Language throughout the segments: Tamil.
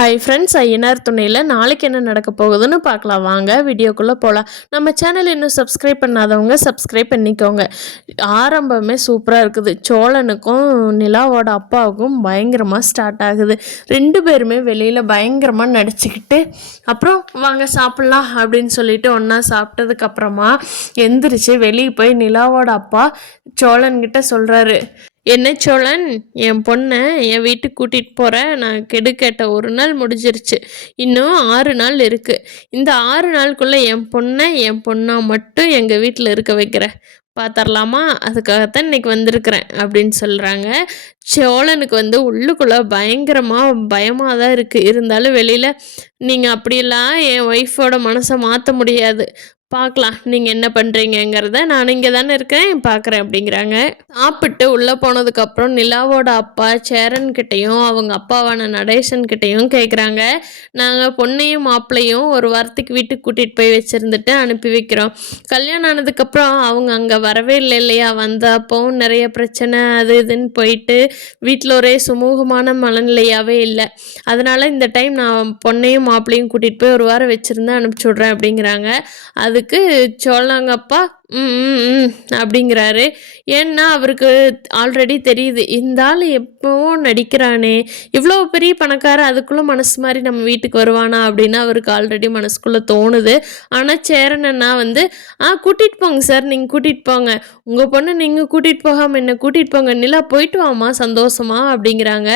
ஹாய் ஃப்ரெண்ட்ஸ், ஐயனார் துணையில் நாளைக்கு என்ன நடக்க போகுதுன்னு பார்க்கலாம். வாங்க வீடியோக்குள்ளே போகலாம். நம்ம சேனல் இன்னும் சப்ஸ்கிரைப் பண்ணாதவங்க சப்ஸ்கிரைப் பண்ணிக்கோங்க. ஆரம்பமே சூப்பராக இருக்குது. சோழனுக்கும் நிலாவோட அப்பாவுக்கும் பயங்கரமாக ஸ்டார்ட் ஆகுது. 2 பேருமே வெளியில் பயங்கரமாக நடிச்சுக்கிட்டு அப்புறம் வாங்க சாப்பிட்லாம் அப்படின்னு சொல்லிட்டு ஒன்றா சாப்பிட்டதுக்கப்புறமா எந்திரிச்சு வெளியே போய் நிலாவோட அப்பா சோழன்கிட்ட சொல்கிறாரு, என்ன சோழன், என் பொண்ணை என் வீட்டுக்கு கூட்டிகிட்டு போகிறேன். நான் கெடு கேட்ட 1 நாள் முடிஞ்சிருச்சு. இன்னும் 6 நாள் இருக்குது. இந்த 6 நாளுக்குள்ளே என் பொண்ணா மட்டும் எங்கள் வீட்டில் இருக்க வைக்கிறேன். பார்த்துடலாமா? அதுக்காகத்தான் இன்றைக்கி வந்திருக்கிறேன் அப்படின்னு சொல்கிறாங்க. சோழனுக்கு உள்ளுக்குள்ளே பயங்கரமாக பயமாக தான் இருக்குது. இருந்தாலும் வெளியில் நீங்கள் அப்படியெல்லாம் என் ஒய்ஃபோட மனசை மாற்ற முடியாது, பார்க்கலாம் நீங்கள் என்ன பண்ணுறீங்கிறத, நான் இங்கே தானே இருக்கேன் பார்க்குறேன் அப்படிங்கிறாங்க. சாப்பிட்டு உள்ளே போனதுக்கப்புறம் நிலாவோட அப்பா சேரன்கிட்டையும் அவங்க அப்பாவான நடேசன்கிட்டையும் கேட்குறாங்க, நாங்கள் பொண்ணையும் மாப்பிள்ளையும் ஒரு வாரத்துக்கு வீட்டுக்கு கூட்டிகிட்டு போய் வச்சுருந்துட்டு அனுப்பி வைக்கிறோம். கல்யாணம் ஆனதுக்கப்புறம் அவங்க அங்கே வரவே இல்லை இல்லையா? வந்தப்போவும் நிறைய பிரச்சனை அது இதுன்னு போயிட்டு வீட்டில் ஒரே சுமூகமான மனநிலையாகவே இல்லை. அதனால் இந்த டைம் நான் பொண்ணையும் மாப்பிள்ளையும் கூட்டிகிட்டு போய் ஒரு வாரம் வச்சுருந்து அனுப்பிச்சி விட்றேன் அப்படிங்கிறாங்க. அதுக்கு சோழங்கப்பா அப்படிங்கிறாரு. ஏன்னா அவருக்கு ஆல்ரெடி தெரியுது, இந்த ஆள் எப்பவும் நடிக்கிறானே, இவ்வளோ பெரிய பணக்கார அதுக்குள்ளே மனசு மாதிரி நம்ம வீட்டுக்கு வருவானா அப்படின்னு அவருக்கு ஆல்ரெடி மனசுக்குள்ளே தோணுது. ஆனால் சேரனன்னா கூட்டிகிட்டு போங்க சார், நீங்கள் கூட்டிகிட்டு போங்க, உங்கள் பொண்ணு நீங்கள் கூட்டிகிட்டு போகாமல் என்ன கூட்டிகிட்டு போங்க, நிலா போயிட்டு வாமா சந்தோஷமா அப்படிங்கிறாங்க.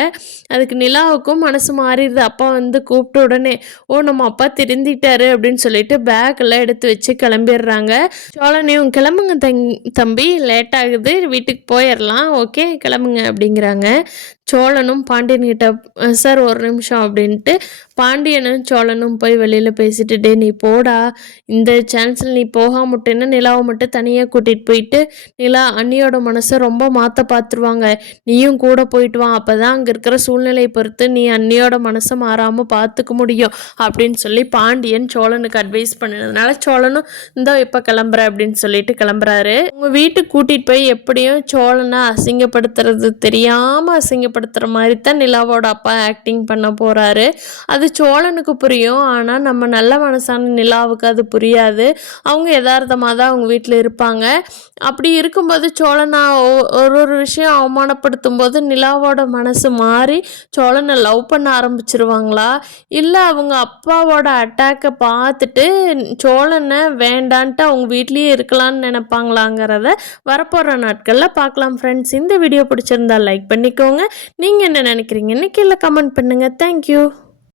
அதுக்கு நிலாவுக்கும் மனசு மாறிடுது. அப்பா கூப்பிட்ட உடனே நம்ம அப்பா திருந்திட்டாரு அப்படின்னு சொல்லிட்டு பேக்கெல்லாம் எடுத்து வச்சு கிளம்பிடுறாங்க. சோழனையும் கிளம்புங்க தம்பி, லேட் ஆகுது, வீட்டுக்கு போயிடலாம், ஓகே கிளம்புங்க அப்படிங்கிறாங்க. சோழனும் பாண்டியன்கிட்ட சார் 1 நிமிஷம் அப்படின்ட்டு பாண்டியனும் சோழனும் போய் வெளியில் பேசிட்டு, டே நீ போடா, இந்த சான்ஸில் நீ போகாமட்டேன்னா நிலாவை மட்டும் தனியாக கூட்டிகிட்டு போயிட்டு நிலா அண்ணியோட மனசை ரொம்ப மாற்ற பார்த்துருவாங்க, நீயும் கூட போயிட்டு வா, அப்போ தான் அங்கே இருக்கிற சூழ்நிலையை பொறுத்து நீ அண்ணியோட மனசை மாறாமல் பார்த்துக்க முடியும் அப்படின்னு சொல்லி பாண்டியன் சோழனுக்கு அட்வைஸ் பண்ணதுனால சோழனும் இப்போ கிளம்புற அப்படின்னு சொல்லிட்டு கிளம்புறாரு. உங்கள் வீட்டுக்கு கூட்டிகிட்டு போய் எப்படியும் சோழனை அசிங்கப்படுத்துறது தெரியாமல் அசிங்கப்படுத்துகிற மாதிரி தான் நிலாவோட அப்பா ஆக்டிங் பண்ண போகிறாரு. அது சோழனுக்கு புரியும், ஆனால் நம்ம நல்ல மனசான நிலாவுக்கு அது புரியாது. அவங்க யதார்த்தமாக தான் அவங்க வீட்டில் இருப்பாங்க. அப்படி இருக்கும்போது சோழனை ஒரு விஷயம் அவமானப்படுத்தும் போது நிலாவோட மனசு மாறி சோழனை லவ் பண்ண ஆரம்பிச்சிருவாங்களா, இல்லை அவங்க அப்பாவோட அட்டாக்கை பார்த்துட்டு சோழனை வேண்டான்ட்டு அவங்க வீட்லேயே இருக்கலாம்னு நினைப்பாங்களாங்கிறத வரப்போகிற நாட்களில் பார்க்கலாம். ஃப்ரெண்ட்ஸ், இந்த வீடியோ பிடிச்சிருந்தா லைக் பண்ணிக்கோங்க. நீங்கள் என்ன நினைக்கிறீங்கன்னு கீழே கமெண்ட் பண்ணுங்கள். தேங்க்யூ.